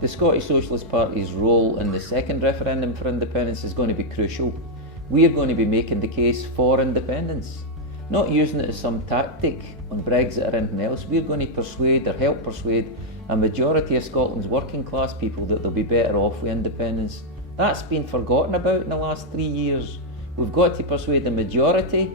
The Scottish Socialist Party's role in the second referendum for independence is going to be crucial. We are going to be making the case for independence, not using it as some tactic on Brexit or anything else. We're going to persuade or help persuade a majority of Scotland's working class people that they'll be better off with independence. That's been forgotten about in the last 3 years. We've got to persuade the majority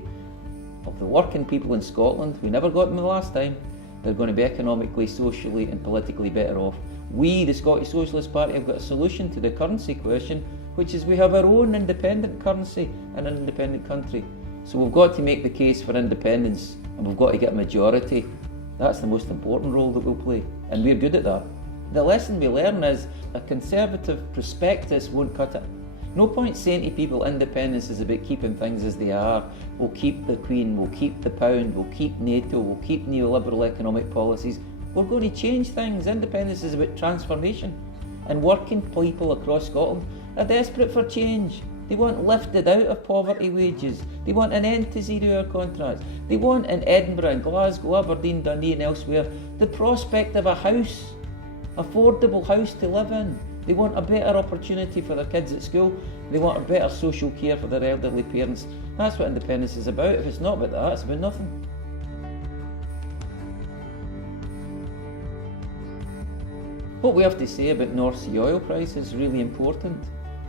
of the working people in Scotland, we never got them the last time, they're going to be economically, socially and politically better off. We, the Scottish Socialist Party, have got a solution to the currency question, which is we have our own independent currency in an independent country. So we've got to make the case for independence and we've got to get a majority. That's the most important role that we'll play, and we're good at that. The lesson we learn is a conservative prospectus won't cut it. No point saying to people independence is about keeping things as they are. We'll keep the Queen, we'll keep the pound, we'll keep NATO, we'll keep neoliberal economic policies. We're going to change things. Independence is about transformation. And working people across Scotland are desperate for change. They want lifted out of poverty wages. They want an end to 0 hour contracts. They want in Edinburgh and Glasgow, Aberdeen, Dundee and elsewhere the prospect of a house, affordable house to live in. They want a better opportunity for their kids at school. They want a better social care for their elderly parents. That's what independence is about. If it's not about that, it's about nothing. What we have to say about North Sea oil prices is really important.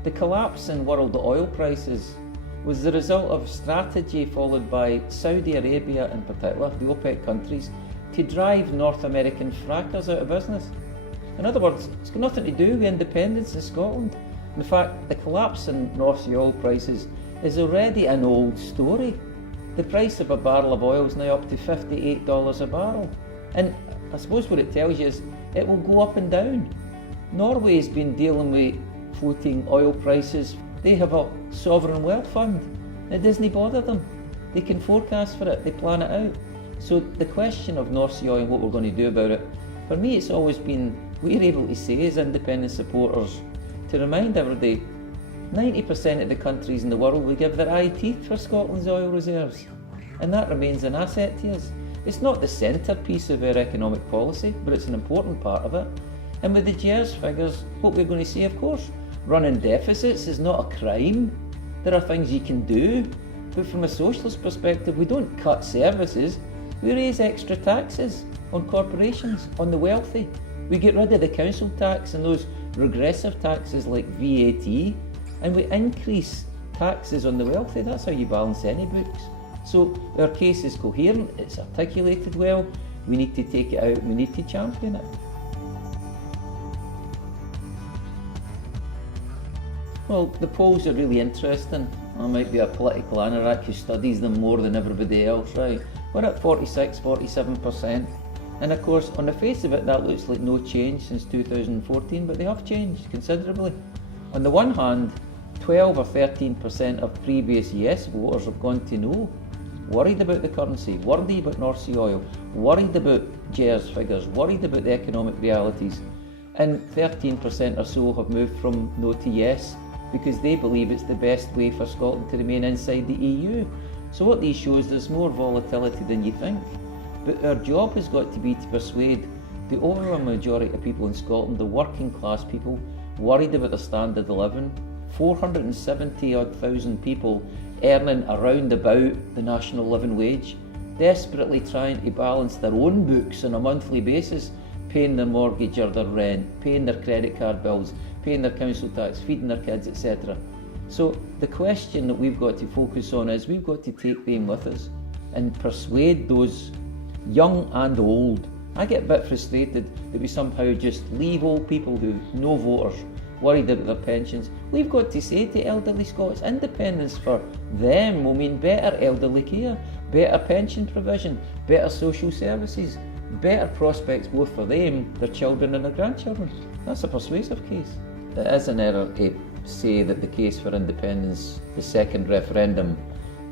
The collapse in world oil prices was the result of strategy followed by Saudi Arabia in particular, the OPEC countries, to drive North American frackers out of business. In other words, it's got nothing to do with independence in Scotland. In fact, the collapse in North Sea oil prices is already an old story. The price of a barrel of oil is now up to $58 a barrel. And I suppose what it tells you is it will go up and down. Norway has been dealing with floating oil prices. They have a sovereign wealth fund. It doesn't bother them. They can forecast for it, they plan it out. So the question of North Sea oil and what we're going to do about it, for me it's always been, we're able to say as independent supporters, to remind everybody, 90% of the countries in the world will give their eye teeth for Scotland's oil reserves. And that remains an asset to us. It's not the centrepiece of our economic policy, but it's an important part of it. And with the GERS figures, what we're going to see, of course, running deficits is not a crime. There are things you can do. But from a socialist perspective, we don't cut services. We raise extra taxes on corporations, on the wealthy. We get rid of the council tax and those regressive taxes like VAT, and we increase taxes on the wealthy. That's how you balance any books. So our case is coherent, it's articulated well, we need to take it out, we need to champion it. Well, the polls are really interesting. I might be a political anorak who studies them more than everybody else, right? We're at 46, 47%. And of course, on the face of it, that looks like no change since 2014, but they have changed considerably. On the one hand, 12 or 13% of previous yes voters have gone to no, worried about the currency, worried about North Sea oil, worried about GERS figures, worried about the economic realities. And 13% or so have moved from no to yes, because they believe it's the best way for Scotland to remain inside the EU. So what these shows, there's more volatility than you think. But our job has got to be to persuade the overwhelming majority of people in Scotland, the working class people, worried about their standard of living. 470,000 people earning around about the national living wage, desperately trying to balance their own books on a monthly basis, paying their mortgage or their rent, paying their credit card bills, paying their council tax, feeding their kids, etc. So the question that we've got to focus on is we've got to take them with us and persuade those young and old. I get a bit frustrated that we somehow just leave old people who no voters, worried about their pensions. We've got to say to elderly Scots, independence for them will mean better elderly care, better pension provision, better social services, better prospects both for them, their children and their grandchildren. That's a persuasive case. It is an error to say that the case for independence, the second referendum,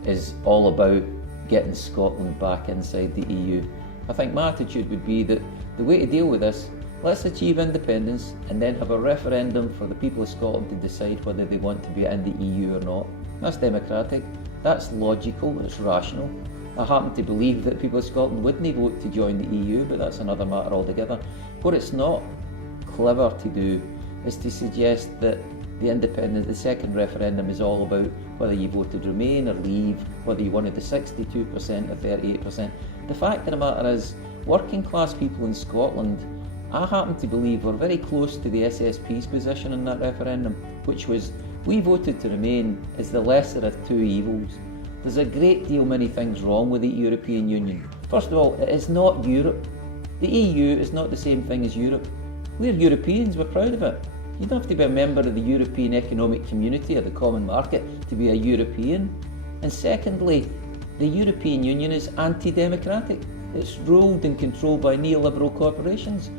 is all about getting Scotland back inside the EU. I think my attitude would be that the way to deal with this, let's achieve independence and then have a referendum for the people of Scotland to decide whether they want to be in the EU or not. That's democratic, that's logical, it's rational. I happen to believe that people of Scotland wouldn't vote to join the EU, but that's another matter altogether. What it's not clever to do is to suggest that the second referendum is all about whether you voted Remain or Leave, whether you wanted the 62% or 38%. The fact of the matter is, working class people in Scotland, I happen to believe, were very close to the SSP's position in that referendum, which was, we voted to Remain as the lesser of two evils. There's a great deal many things wrong with the European Union. First of all, it is not Europe. The EU is not the same thing as Europe. We're Europeans, we're proud of it. You don't have to be a member of the European Economic Community or the Common Market to be a European. And secondly, the European Union is anti-democratic. It's ruled and controlled by neoliberal corporations.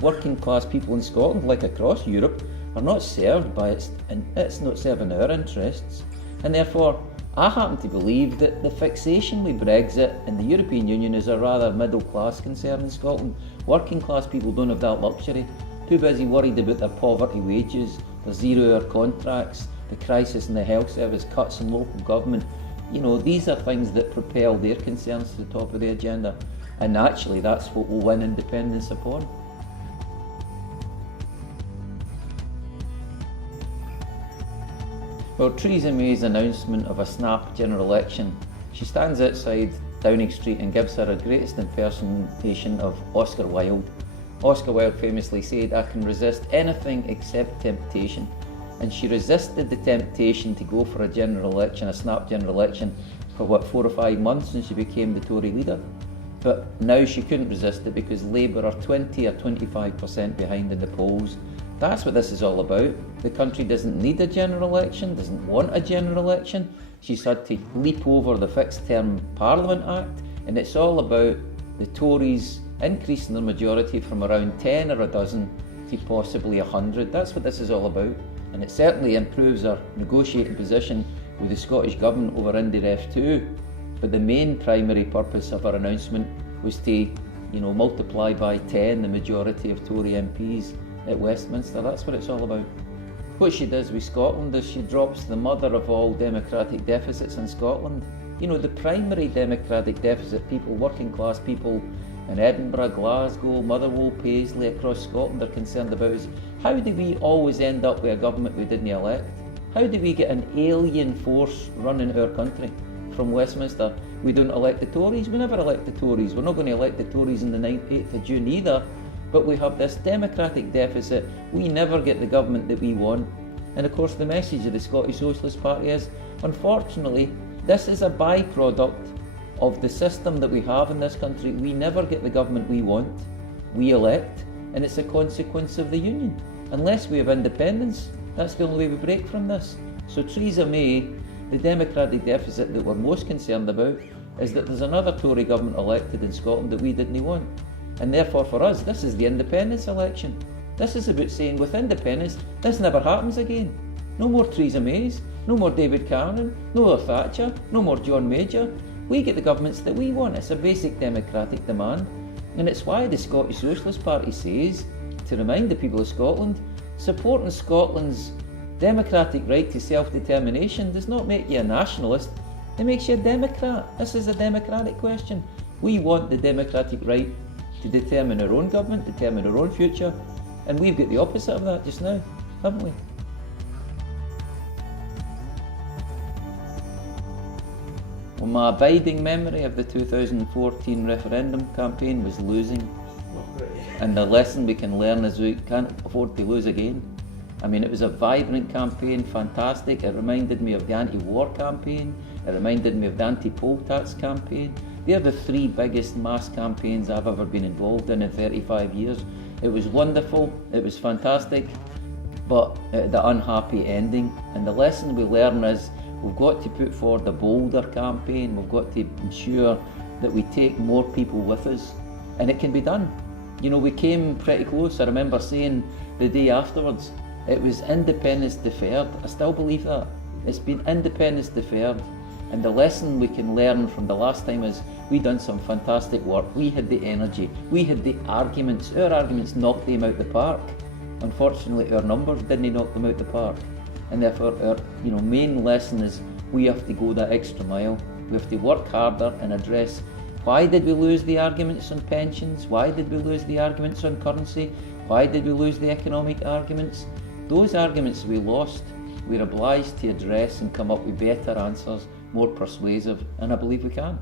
Working class people in Scotland, like across Europe, are not served by it, and it's not serving our interests. And therefore, I happen to believe that the fixation with Brexit and the European Union is a rather middle class concern in Scotland. Working class people don't have that luxury. Too busy worried about their poverty wages, their 0-hour contracts, the crisis in the health service, cuts in local government. You know, these are things that propel their concerns to the top of the agenda. And actually, that's what will win independence upon. Well, Theresa May's announcement of a snap general election, she stands outside Downing Street and gives her greatest impersonation of Oscar Wilde. Oscar Wilde famously said, "I can resist anything except temptation." And she resisted the temptation to go for a general election, a snap general election, for 4 or 5 months since she became the Tory leader. But now she couldn't resist it because Labour are 20 or 25% behind in the polls. That's what this is all about. The country doesn't need a general election, doesn't want a general election. She's had to leap over the Fixed Term Parliament Act, and it's all about the Tories increasing their majority from around 10 or a dozen to possibly 100. That's what this is all about. And it certainly improves our negotiating position with the Scottish Government over IndyRef2. But the main primary purpose of our announcement was to, multiply by 10 the majority of Tory MPs at Westminster. That's what it's all about. What she does with Scotland is she drops the mother of all democratic deficits in Scotland. The primary democratic deficit people, working class people in Edinburgh, Glasgow, Motherwell, Paisley, across Scotland are concerned about is, how do we always end up with a government we didn't elect? How do we get an alien force running our country from Westminster? We don't elect the Tories, we never elect the Tories. We're not going to elect the Tories on the 8th of June either. But we have this democratic deficit. We never get the government that we want. And of course the message of the Scottish Socialist Party is, unfortunately, this is a byproduct of the system that we have in this country. We never get the government we want, we elect, and it's a consequence of the union. Unless we have independence, that's the only way we break from this. So Theresa May, the democratic deficit that we're most concerned about is that there's another Tory government elected in Scotland that we didn't want. And therefore for us, this is the independence election. This is about saying, with independence, this never happens again. No more Theresa Mays, no more David Cameron, no more Thatcher, no more John Major. We get the governments that we want. It's a basic democratic demand. And it's why the Scottish Socialist Party says, to remind the people of Scotland, supporting Scotland's democratic right to self-determination does not make you a nationalist, it makes you a democrat. This is a democratic question. We want the democratic right to determine our own government, determine our own future, and we've got the opposite of that just now, haven't we? Well, my abiding memory of the 2014 referendum campaign was losing. And the lesson we can learn is we can't afford to lose again. I mean, it was a vibrant campaign, fantastic. It reminded me of the anti-war campaign. It reminded me of the anti-poll tax campaign. They're the 3 biggest mass campaigns I've ever been involved in 35 years. It was wonderful, it was fantastic, but the unhappy ending. And the lesson we learn is we've got to put forward a bolder campaign. We've got to ensure that we take more people with us. And it can be done. We came pretty close. I remember saying the day afterwards, it was independence deferred. I still believe that. It's been independence deferred. And the lesson we can learn from the last time is we done some fantastic work. We had the energy. We had the arguments. Our arguments knocked them out the park. Unfortunately, our numbers didn't knock them out the park. And therefore, our main lesson is we have to go that extra mile. We have to work harder and address Why did we lose the arguments on pensions? Why did we lose the arguments on currency? Why did we lose the economic arguments? Those arguments we lost, we're obliged to address and come up with better answers, more persuasive, and I believe we can.